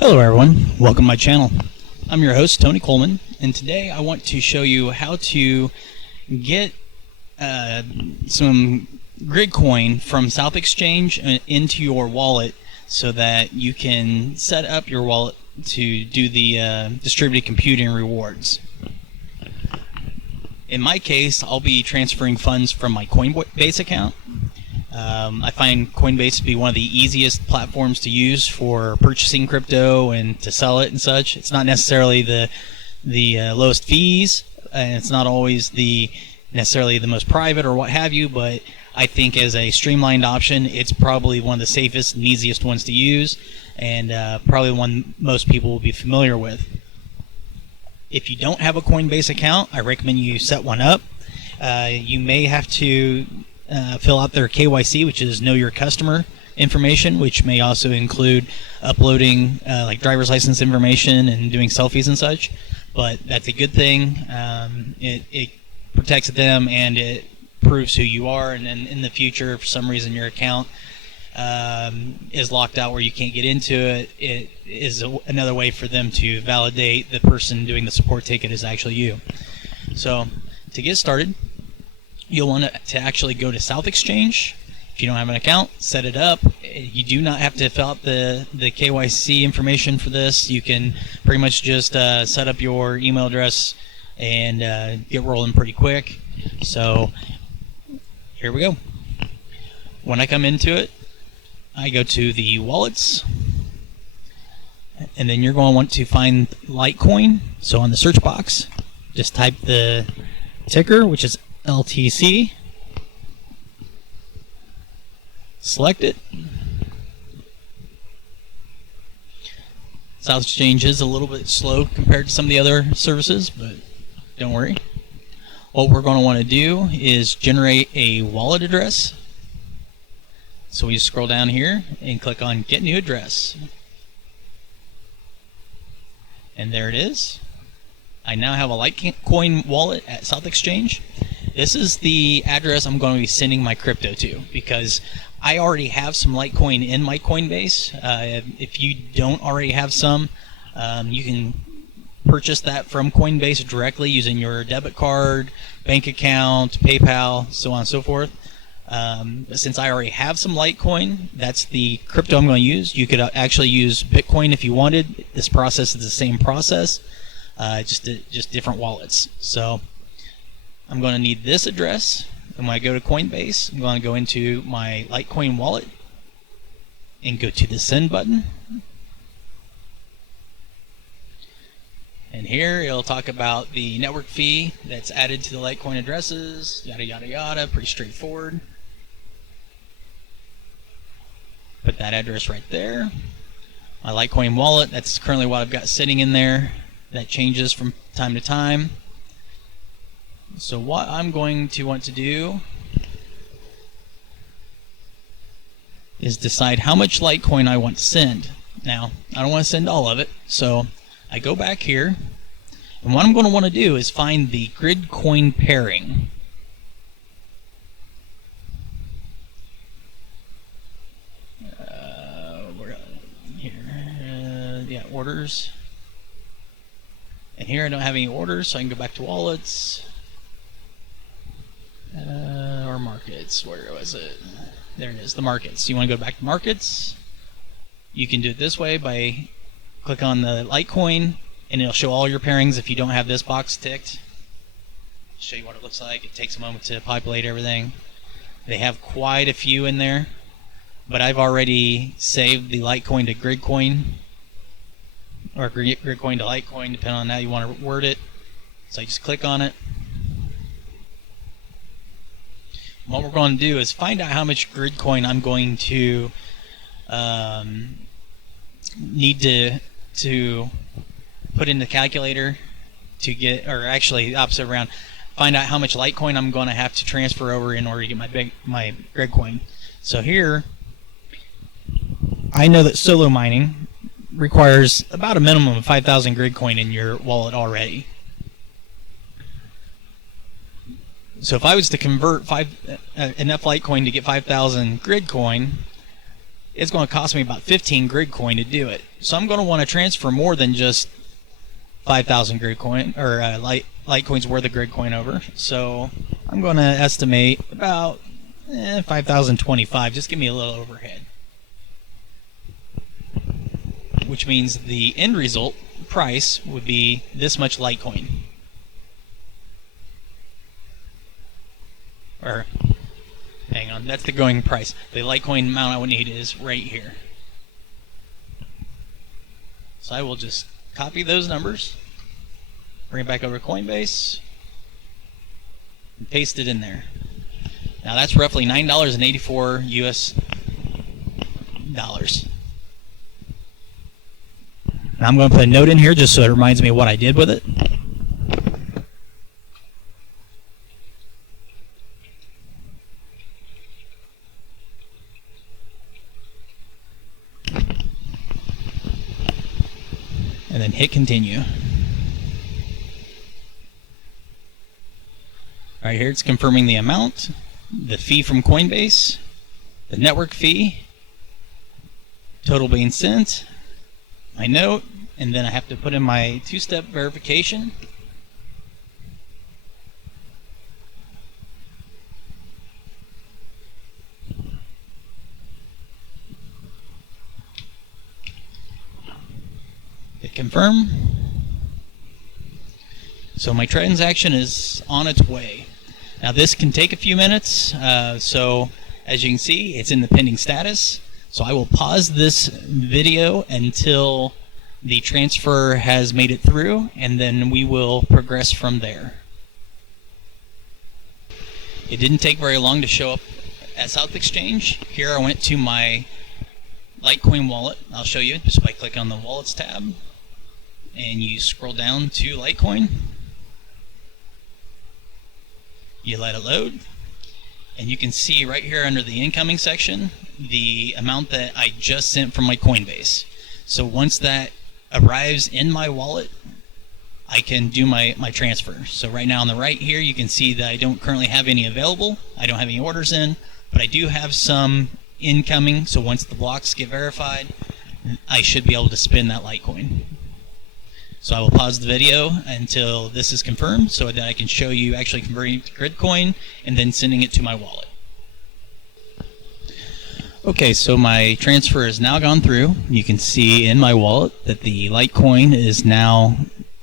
Hello everyone, welcome to my channel. I'm your host Tony Coleman, and today I want to show you how to get some Gridcoin from SouthXchange into your wallet so that you can set up your wallet to do the distributed computing rewards. In my case, I'll be transferring funds from my Coinbase account. I find Coinbase to be one of the easiest platforms to use for purchasing crypto and to sell it and such. It's not necessarily the lowest fees, and it's not always necessarily the most private or what have you, but I think as a streamlined option, it's probably one of the safest and easiest ones to use, and probably one most people will be familiar with. If you don't have a Coinbase account, I recommend you set one up. You may have to fill out their KYC, which is Know Your Customer information, which may also include uploading like driver's license information and doing selfies and such. But that's a good thing. It protects them and it proves who you are. And then in the future, if for some reason your account is locked out where you can't get into it, it is another way for them to validate the person doing the support ticket is actually you. So to get started, you'll want to actually go to SouthXchange. If you don't have an account, set it up. You do not have to fill out the KYC information for this. You can pretty much just set up your email address and get rolling pretty quick. So here we go. When I come into it, I go to the wallets, and then you're going to want to find Litecoin. So on the search box, just type the ticker, which is LTC, select it. SouthXchange is a little bit slow compared to some of the other services, but don't worry. What we're going to want to do is generate a wallet address. So we scroll down here and click on Get New Address. And there it is. I now have a Litecoin wallet at SouthXchange. This is the address I'm going to be sending my crypto to because I already have some Litecoin in my Coinbase. If you don't already have some, you can purchase that from Coinbase directly using your debit card, bank account, PayPal, so on and so forth. But since I already have some Litecoin, that's the crypto I'm going to use. You could actually use Bitcoin if you wanted. This process is the same process, just different wallets. So I'm going to need this address, and when I go to Coinbase, I'm going to go into my Litecoin wallet and go to the send button. And here it'll talk about the network fee that's added to the Litecoin addresses, yada yada yada, pretty straightforward. Put that address right there. My Litecoin wallet, that's currently what I've got sitting in there. That changes from time to time. So what I'm going to want to do is decide how much Litecoin I want to send. Now, I don't want to send all of it, so I go back here, and what I'm going to want to do is find the Gridcoin pairing. We're here, yeah, orders. And here I don't have any orders, so I can go back to wallets. Or markets, where was it? There it is, the markets. You want to go back to markets? You can do it this way by click on the Litecoin, and it'll show all your pairings if you don't have this box ticked. I'll show you what it looks like. It takes a moment to populate everything. They have quite a few in there, but I've already saved the Litecoin to Gridcoin, or Gridcoin to Litecoin, depending on how you want to word it. So I just click on it. What we're going to do is find out how much Gridcoin I'm going to need to put in the calculator to get, or actually the opposite around, find out how much Litecoin I'm going to have to transfer over in order to get my Gridcoin. So here, I know that solo mining requires about a minimum of 5,000 Gridcoin in your wallet already. So if I was to convert enough Litecoin to get 5,000 Gridcoin, it's going to cost me about 15 Gridcoin to do it. So I'm going to want to transfer more than just 5,000 Gridcoin or Litecoin's worth of Gridcoin over. So I'm going to estimate about 5,025. Just give me a little overhead, which means the end result price would be this much Litecoin. Or, hang on, that's the going price. The Litecoin amount I would need is right here. So I will just copy those numbers, bring it back over to Coinbase, and paste it in there. Now that's roughly $9.84 US dollars. Now I'm going to put a note in here just so it reminds me of what I did with it. And then hit continue. Right here it's confirming the amount, the fee from Coinbase, the network fee, total being sent, my note, and then I have to put in my two-step verification. Hit confirm. So my transaction is on its way. Now this can take a few minutes, so as you can see, it's in the pending status. So I will pause this video until the transfer has made it through, and then we will progress from there. It didn't take very long to show up at SouthXchange. Here I went to my Litecoin wallet. I'll show you just by clicking on the Wallets tab, and you scroll down to Litecoin. You let it load, and you can see right here under the incoming section the amount that I just sent from my Coinbase. So once that arrives in my wallet, I can do my transfer. So right now on the right here you can see that I don't currently have any available. I don't have any orders in, but I do have some incoming. So once the blocks get verified, I should be able to spend that Litecoin. So I will pause the video until this is confirmed so that I can show you actually converting it to Gridcoin and then sending it to my wallet. Okay, so my transfer has now gone through. You can see in my wallet that the Litecoin is now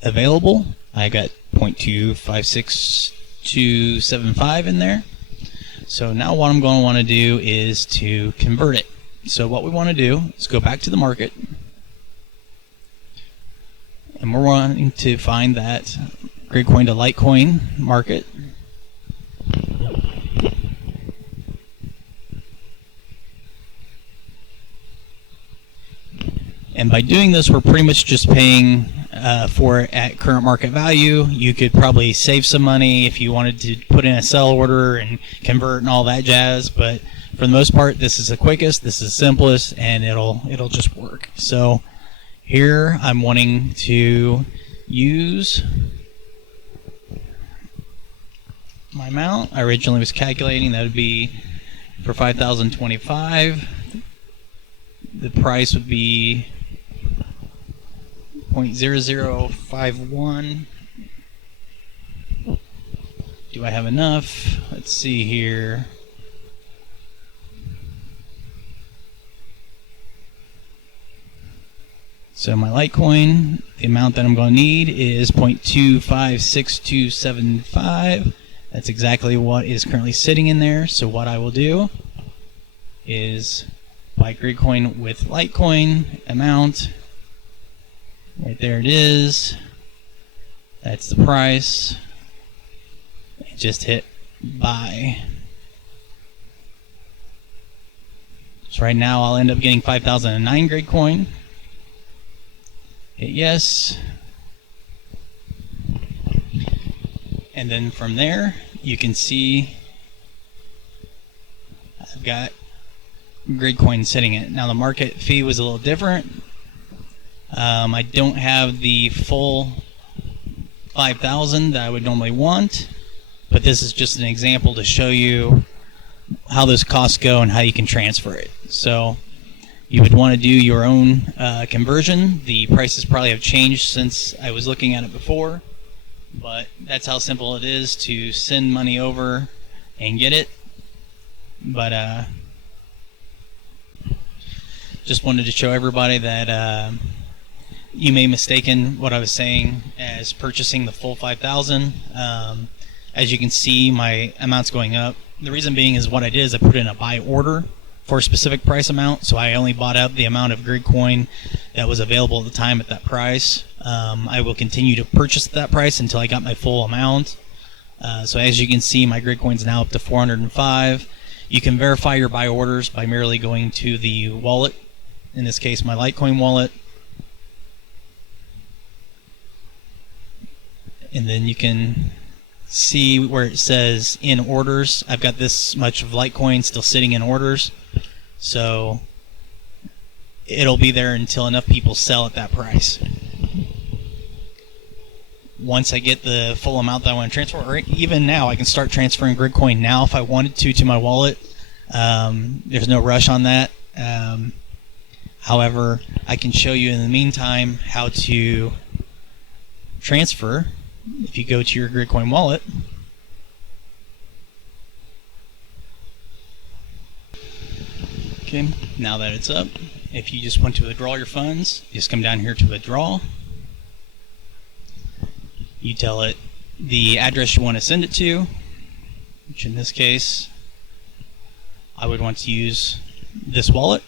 available. I got 0.256275 in there. So now what I'm going to want to do is to convert it. So what we want to do is go back to the market, and we're wanting to find that Gridcoin to Litecoin market. And by doing this, we're pretty much just paying for it at current market value. You could probably save some money if you wanted to put in a sell order and convert and all that jazz, but for the most part, this is the quickest, this is the simplest, and it'll just work. So here I'm wanting to use my amount. I originally was calculating that would be for 5,025. The price would be 0.0051. Do I have enough? Let's see here. So my Litecoin, the amount that I'm going to need is 0.256275. That's exactly what is currently sitting in there. So what I will do is buy Gridcoin with Litecoin amount. Right there it is. That's the price. Just hit buy. So right now I'll end up getting 5,009 Gridcoin. Hit yes. And then from there you can see I've got Gridcoin sitting in it. Now the market fee was a little different. I don't have the full 5,000 that I would normally want, but this is just an example to show you how those costs go and how you can transfer it. So You would want to do your own conversion. The prices probably have changed since I was looking at it before, but that's how simple it is to send money over and get it. But just wanted to show everybody that you may mistaken what I was saying as purchasing the full 5,000. As you can see, my amount's going up. The reason being is what I did is I put in a buy order for a specific price amount, so I only bought up the amount of Gridcoin that was available at the time at that price. I will continue to purchase at that price until I got my full amount. So as you can see, my Gridcoin's now up to 405. You can verify your buy orders by merely going to the wallet, in this case my Litecoin wallet, and then you can see where it says in orders. I've got this much of Litecoin still sitting in orders, so it'll be there until enough people sell at that price. Once I get the full amount that I want to transfer, or even now, I can start transferring Gridcoin now if I wanted to my wallet. There's no rush on that. However, I can show you in the meantime how to transfer. If you go to your Gridcoin wallet, okay, now that it's up, if you just want to withdraw your funds, just come down here to withdraw. You tell it the address you want to send it to, which in this case I would want to use this wallet,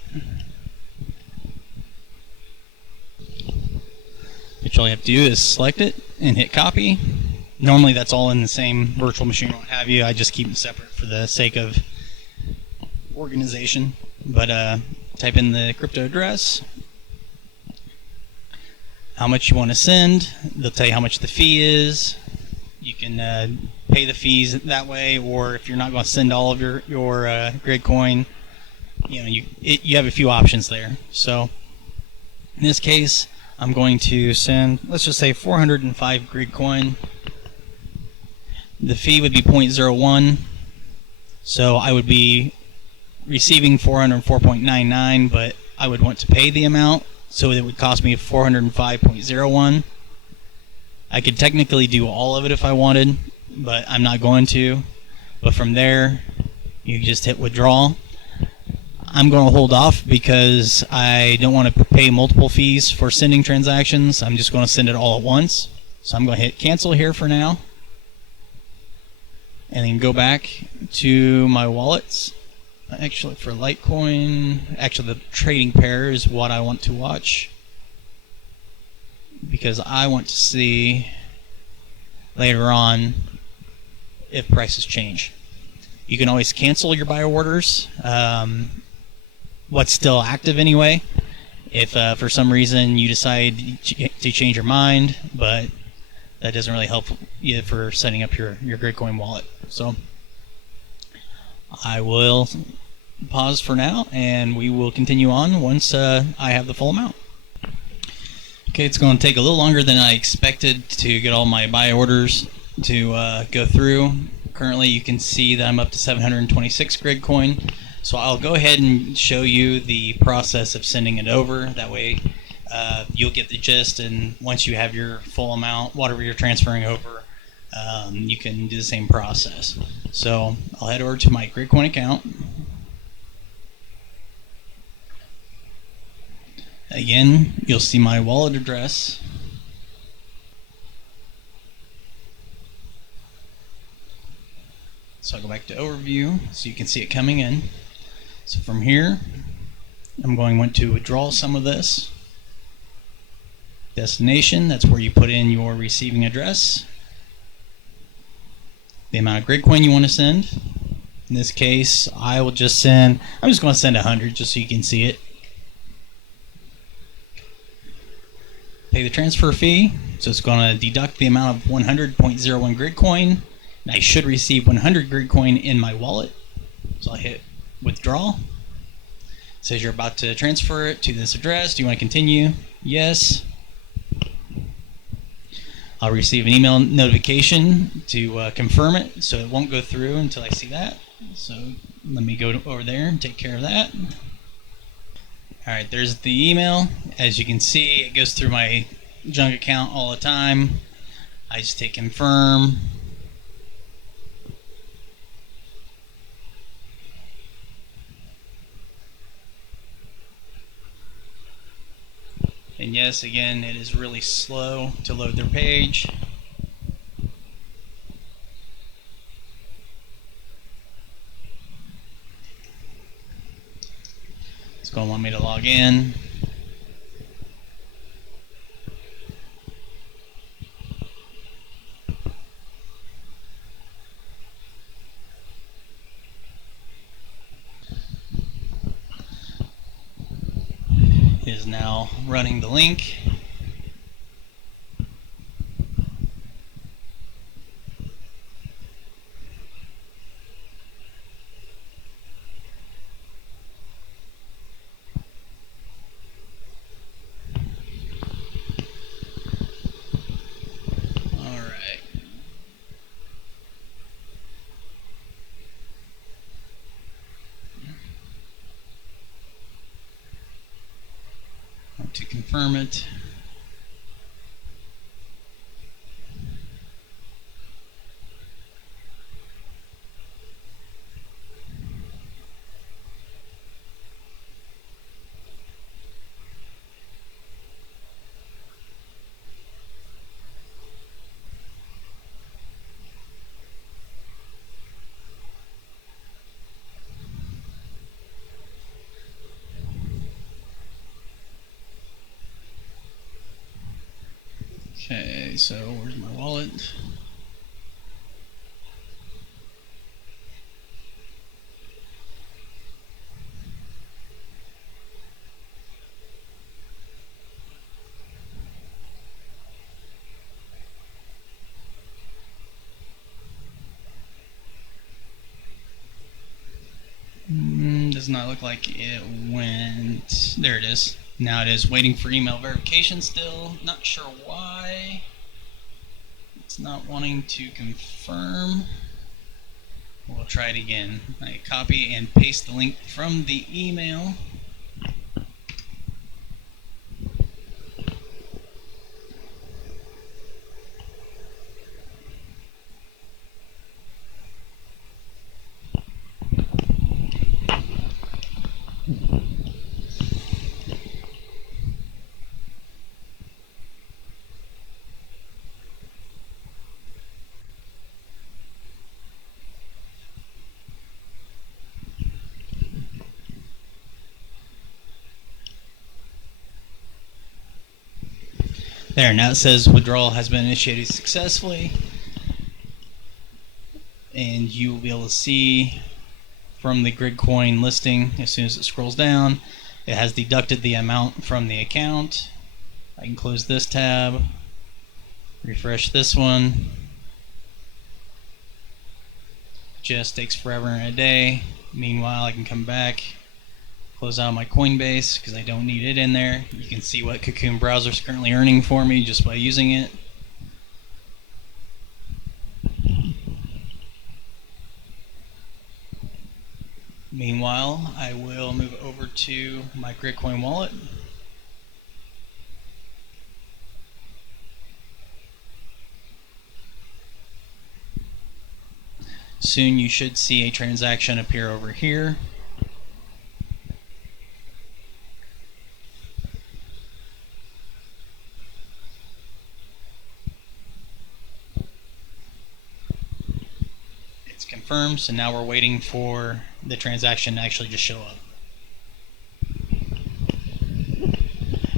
which all you have to do is select it and hit copy. Normally that's all in the same virtual machine or what have you. I just keep them separate for the sake of organization. But type in the crypto address, how much you want to send. They'll tell you how much the fee is. You can pay the fees that way, or if you're not going to send all of your Gridcoin, you have a few options there. So in this case, I'm going to send, let's just say 405 Gridcoin. The fee would be 0.01, so I would be receiving 404.99, but I would want to pay the amount, so it would cost me 405.01. I could technically do all of it if I wanted, but I'm not going to. But from there, you just hit withdraw. I'm going to hold off because I don't want to pay multiple fees for sending transactions. I'm just going to send it all at once. So I'm going to hit cancel here for now, and then go back to my wallets. Actually, for Litecoin, actually the trading pair is what I want to watch, because I want to see later on if prices change. You can always cancel your buy orders. What's still active anyway, if for some reason you decide to change your mind, but that doesn't really help you for setting up your Gridcoin wallet. So I will pause for now, and we will continue on once I have the full amount. Okay, it's going to take a little longer than I expected to get all my buy orders to go through. Currently you can see that I'm up to 726 Gridcoin. So I'll go ahead and show you the process of sending it over. That way you'll get the gist, and once you have your full amount, whatever you're transferring over, you can do the same process. So I'll head over to my Gridcoin account. Again, you'll see my wallet address. So I'll go back to overview so you can see it coming in. So from here, I'm going to withdraw some of this. Destination, that's where you put in your receiving address. The amount of Gridcoin you want to send. In this case, I'm just going to send 100 just so you can see it. Pay the transfer fee, so it's going to deduct the amount of 100.01 Gridcoin, and I should receive 100 Gridcoin in my wallet. So I'll hit withdraw. It says you're about to transfer it to this address. Do you want to continue? Yes. I'll receive an email notification to confirm it, so it won't go through until I see that. So let me go over there and take care of that. Alright, there's the email. As you can see, it goes through my junk account all the time. I just hit confirm. And yes, again, it is really slow to load their page. It's going to want me to log in. It is now running the link. To confirm it. Okay, so where's my wallet? Does not look like it went. There it is. Now it is waiting for email verification still. Not sure why. It's not wanting to confirm. We'll try it again. I copy and paste the link from the email. There, now it says withdrawal has been initiated successfully. And you will be able to see from the Gridcoin listing, as soon as it scrolls down, it has deducted the amount from the account. I can close this tab, refresh this one. Just takes forever and a day. Meanwhile, I can come back, close out my Coinbase because I don't need it in there. You can see what Cocoon browser is currently earning for me just by using it. Meanwhile, I will move over to my Gridcoin wallet. Soon you should see a transaction appear over here. It's confirmed, so now we're waiting for the transaction to actually just show up.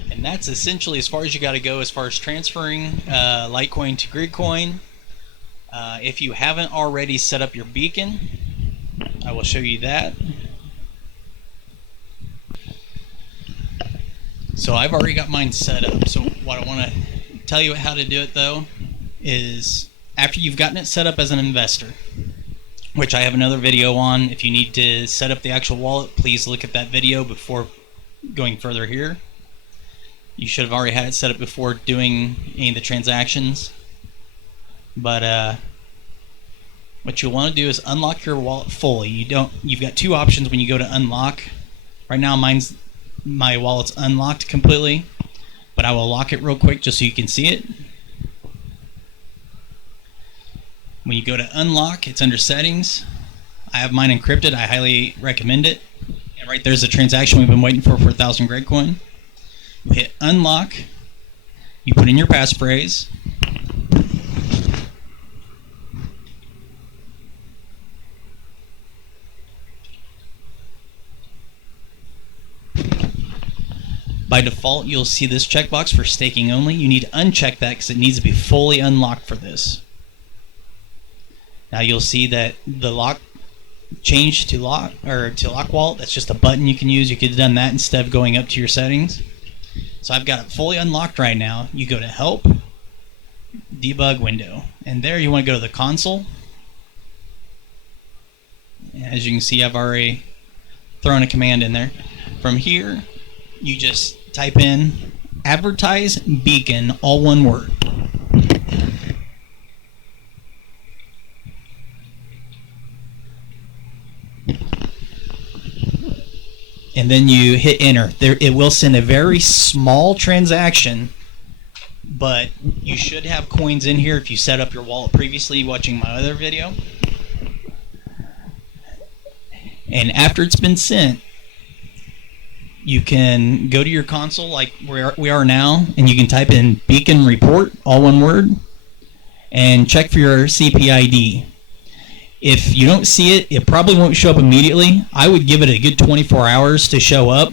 And that's essentially as far as you got to go as far as transferring Litecoin to Gridcoin. If you haven't already set up your beacon, I will show you that. So I've already got mine set up. So what I want to tell you how to do it though is after you've gotten it set up as an investor, which I have another video on. If you need to set up the actual wallet, please look at that video before going further here. You should have already had it set up before doing any of the transactions. But what you'll want to do is unlock your wallet fully. You've got two options when you go to unlock. Right now mine's my wallet's unlocked completely, but I will lock it real quick just so you can see it. When you go to unlock, it's under settings. I have mine encrypted. I highly recommend it. And right there's the transaction we've been waiting for 1,000 Gridcoin. You hit unlock. You put in your passphrase. By default, you'll see this checkbox for staking only. You need to uncheck that because it needs to be fully unlocked for this. Now you'll see that the lock changed to lock wallet. That's just a button you can use. You could have done that instead of going up to your settings. So I've got it fully unlocked right now. You go to help, debug window, and there you want to go to the console. As you can see, I've already thrown a command in there. From here, you just type in advertise beacon, all one word. And then you hit enter. It will send a very small transaction, but you should have coins in here if you set up your wallet previously watching my other video. And after it's been sent, you can go to your console like we are now, and you can type in beacon report, all one word, and check for your CPID. If you don't see it, it probably won't show up immediately. I would give it a good 24 hours to show up.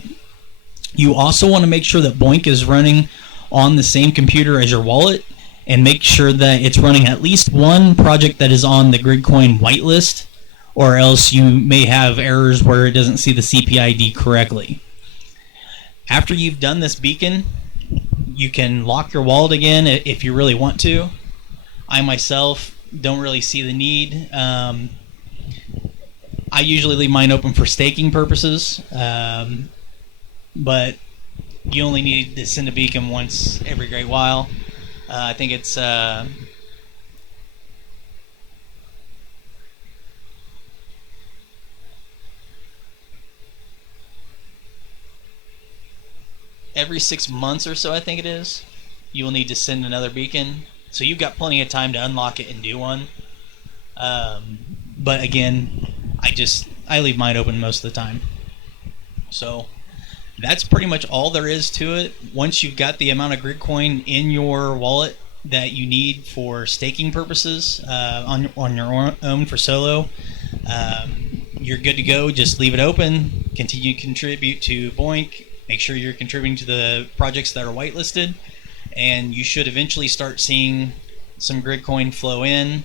You also want to make sure that Boink is running on the same computer as your wallet, and make sure that it's running at least one project that is on the Gridcoin whitelist, or else you may have errors where it doesn't see the CPID correctly. After you've done this beacon, you can lock your wallet again if you really want to. I myself don't really see the need. I usually leave mine open for staking purposes, but you only need to send a beacon once every great while. I think it's every 6 months or so, I think it is. You will need to send another beacon. So you've got plenty of time to unlock it and do one. But again, I leave mine open most of the time. So that's pretty much all there is to it. Once you've got the amount of Gridcoin in your wallet that you need for staking purposes on your own for solo, you're good to go. Just leave it open. Continue to contribute to Boink. Make sure you're contributing to the projects that are whitelisted, and you should eventually start seeing some Gridcoin flow in.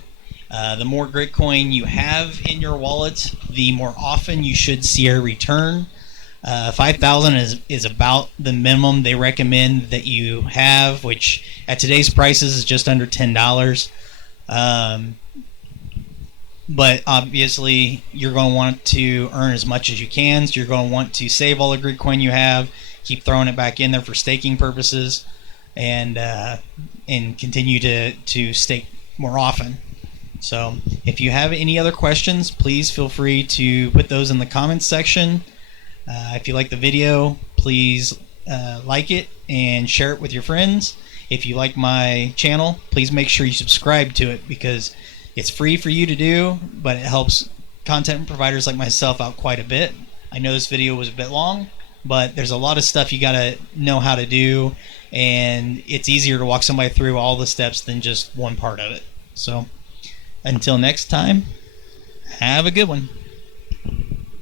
The more Gridcoin you have in your wallet, the more often you should see a return. 5,000 is about the minimum they recommend that you have, which at today's prices is just under $10. But obviously, you're going to want to earn as much as you can, so you're going to want to save all the Gridcoin you have, keep throwing it back in there for staking purposes, and continue to stake more often. So if you have any other questions, please feel free to put those in the comments section. If you like the video, please like it and share it with your friends. If you like my channel, please make sure you subscribe to it, because it's free for you to do, but it helps content providers like myself out quite a bit. I know this video was a bit long, but there's a lot of stuff you gotta know how to do, and it's easier to walk somebody through all the steps than just one part of it. So until next time, have a good one.